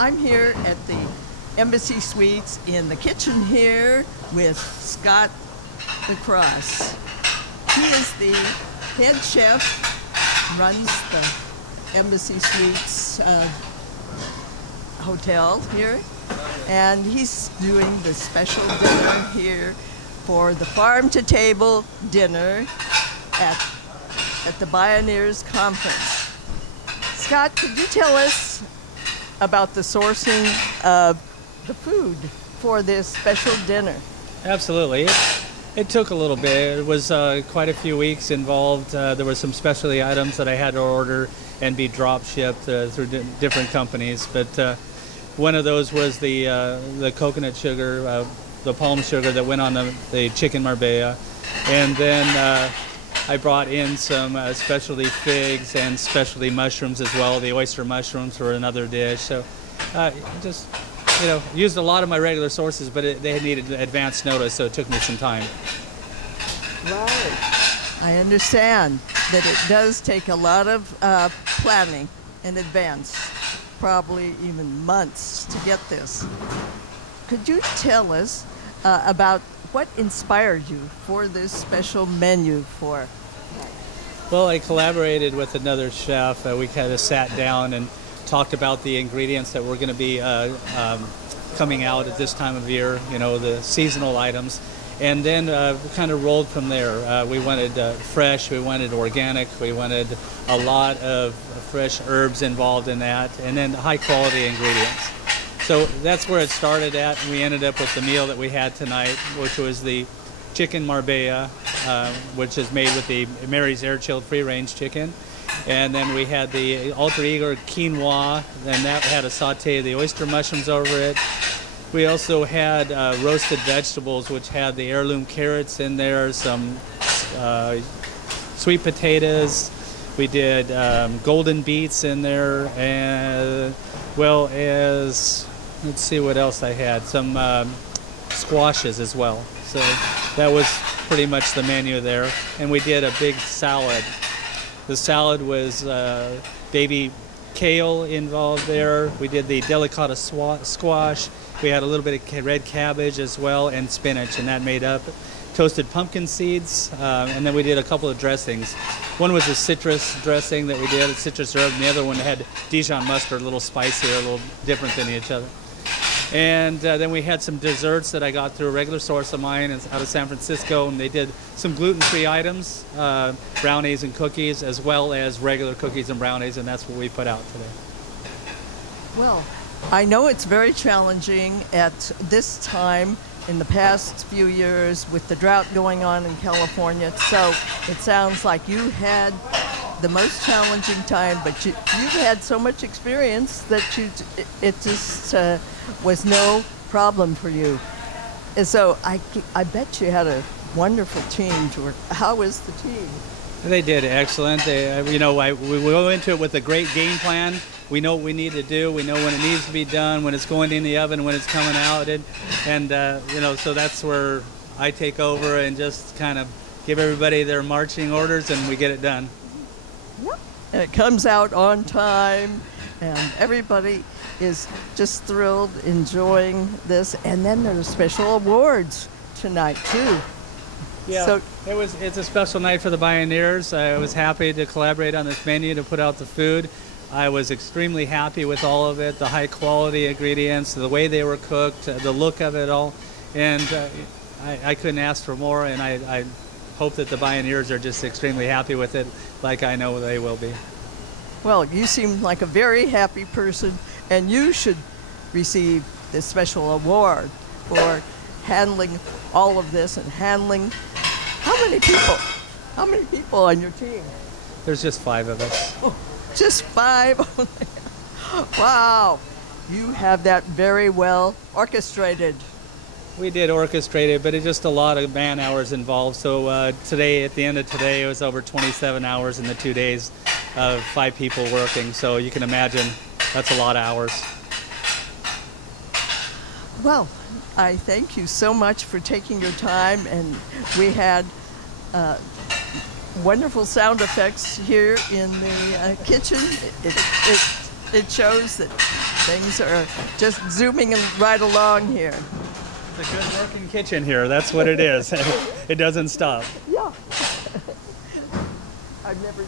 I'm here at the Embassy Suites in the kitchen here with Scott LaCrosse. He is the head chef, runs the Embassy Suites hotel here, and he's doing the special dinner here for the farm-to-table dinner at the Bioneers conference. Scott, could you tell us about the sourcing of the food for this special dinner? Absolutely. It took a little bit. It was quite a few weeks involved. There were some specialty items that I had to order and be drop shipped through different companies. But one of those was the coconut sugar, the palm sugar that went on the chicken marbella. And then I brought in some specialty figs and specialty mushrooms as well. The oyster mushrooms were another dish. So just, used a lot of my regular sources, but they needed advance notice, so it took me some time. Right. I understand that it does take a lot of planning in advance, probably even months to get this. Could you tell us about what inspired you for this special menu for? Well, I collaborated with another chef. We kind of sat down and talked about the ingredients that were going to be coming out at this time of year, the seasonal items. And then kind of rolled from there. We wanted fresh, we wanted organic, we wanted a lot of fresh herbs involved in that, and then high quality ingredients. So that's where it started at, and we ended up with the meal that we had tonight, which was the chicken marbella, which is made with the Mary's air-chilled free-range chicken. And then we had the alter ego quinoa, and that had a saute of the oyster mushrooms over it. We also had roasted vegetables, which had the heirloom carrots in there, some sweet potatoes. We did golden beets in there, as well as, let's see what else I had, some squashes as well. So that was pretty much the menu there. And we did a big salad. The salad was baby kale involved there. We did the delicata squash. We had a little bit of red cabbage as well, and spinach, and that made up toasted pumpkin seeds. And then we did a couple of dressings. One was a citrus dressing that we did, a citrus herb, and the other one had Dijon mustard, a little spicier, a little different than each other. And then we had some desserts that I got through a regular source of mine out of San Francisco, and they did some gluten-free items, brownies and cookies, as well as regular cookies and brownies, and that's what we put out today. Well, I know it's very challenging at this time in the past few years with the drought going on in California, so it sounds like you had the most challenging time, but you've had so much experience that it just was no problem for you. And so I bet you had a wonderful team to work. How was the team? They did excellent. We go into it with a great game plan. We know what we need to do. We know when it needs to be done, when it's going in the oven, when it's coming out, and so that's where I take over and just kind of give everybody their marching orders, and we get it done. Yep. And it comes out on time, and everybody is just thrilled, enjoying this. And then there's special awards tonight too. Yeah, so, it's a special night for the Bioneers. I was happy to collaborate on this menu to put out the food. I was extremely happy with all of it, the high quality ingredients, the way they were cooked, the look of it all, and I couldn't ask for more, and I hope that the Bioneers are just extremely happy with it, like I know they will be. Well, you seem like a very happy person, and you should receive this special award for handling all of this and handling. How many people on your team? There's just 5 of us. Oh, just 5? Wow, you have that very well orchestrated. We did orchestrate it, but it's just a lot of man hours involved. So today, at the end of today, it was over 27 hours in the 2 days of 5 people working. So you can imagine that's a lot of hours. Well, I thank you so much for taking your time, and we had wonderful sound effects here in the kitchen. it shows that things are just zooming right along here. It's a good working kitchen here. That's what it is. It doesn't stop. Yeah. I've never